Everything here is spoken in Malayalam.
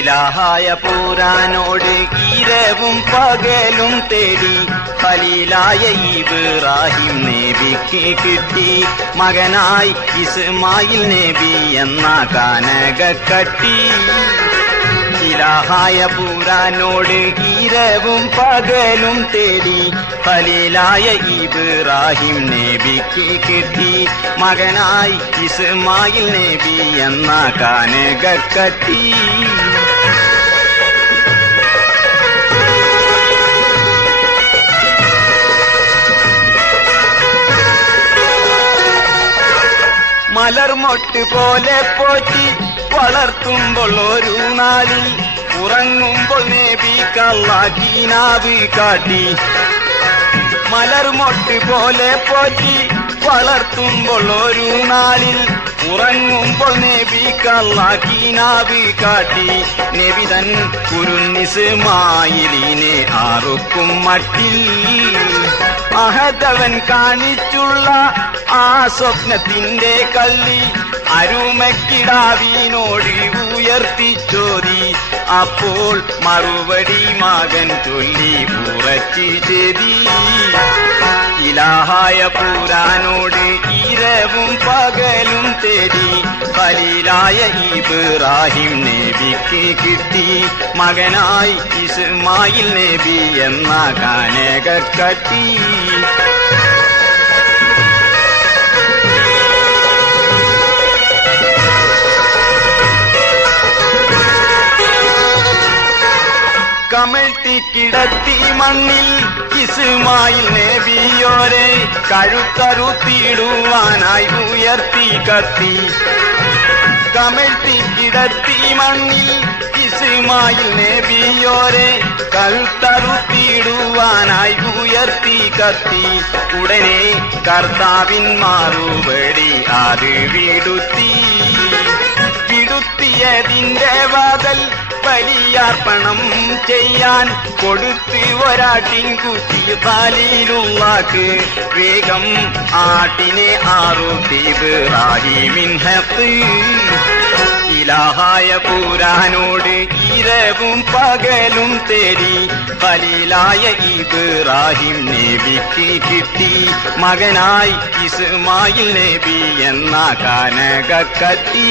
ഇലാഹായ പുരാനോട് ഇരവും പകലും തേടി ഖലീലായ ഇബ്രാഹിം നബിക്ക് കിട്ടി മകനായി ഇസ്മായിൽ നബി എന്ന കാനകക്കട്ടി. ഇലാഹായ പുരാനോട് ഇരവും പകലും തേടി ഖലീലായ ഇബ്രാഹിം നബിക്ക് കിട്ടി മകനായി ഇസ്മായിൽ നബി എന്ന കാനകക്കട്ടി. മലർമൊട്ട് പോലെ പോറ്റി വളർത്തുമ്പോൾ ഒരു നാളിൽ ഉറങ്ങുമ്പോൾ നബിക്കല്ലാഹ് കിനാവ് കാട്ടി. മലർമൊട്ട് പോലെ പോറ്റി വളർത്തുമ്പോൾ ഒരു നാളിൽ ഉറങ്ങുമ്പോൾ നബിക്കല്ലാഹ് കിനാവ് കാട്ടി. നബി തൻ കുരുന്നിസ്മായിലിനെ ആർക്കും മട്ടിൽ അഹദവൻ കാണിച്ചുള്ള ആ സ്വപ്നത്തിന്റെ കള്ളി അരുമക്കിടാവിനോട് ഉയർത്തിച്ചോതി. അപ്പോൾ മറുപടി മകൻ ചൊല്ലി ഉറച്ചു ചെയ്തി. ഇലാഹായ പുരാനോട് ഇരവും പകലും തേടി ഖലീലായ ഇബ്രാഹിം നബിക്ക് കിട്ടി മകനായി ഇസ്മായിൽ നബി എന്ന കാനകക്കട്ടി. കമഴ്ത്തി കിടത്തി മണ്ണിൽ ഇസ്മായിൽ നബിയോരെ കഴുത്തറുത്തിടുവാനായി ഉയർത്തി കത്തി. കമഴ്ത്തി കിടത്തി മണ്ണിൽ ഇസ്മായിൽ നബിയോരെ കഴുത്തറുത്തിടുവാനായി ഉയർത്തി കത്തി. ഉടനെ കർത്താവിൻ മറുപടി അത് വിടുത്തി. വിടുത്തിയതിന്റെ വാതൽ ബലിയർപ്പണം ചെയ്യാൻ കൊടുത്ത് ഒരാട്ടിൻകുട്ടി ഖലീലുള്ളാഹ്ക്ക് വേഗം ആട്ടിനെ അറുത്തി ഇബ്രാഹിമിൻ ഹഖ്. ഇലാഹായ പുരാനോട് ഇരവും പകലും തേടി ഖലീലായ ഇബ്രാഹിം നബിക്ക് കിട്ടി മകനായി ഇസ്മായിൽ നബി എന്ന കാനകക്കട്ടി.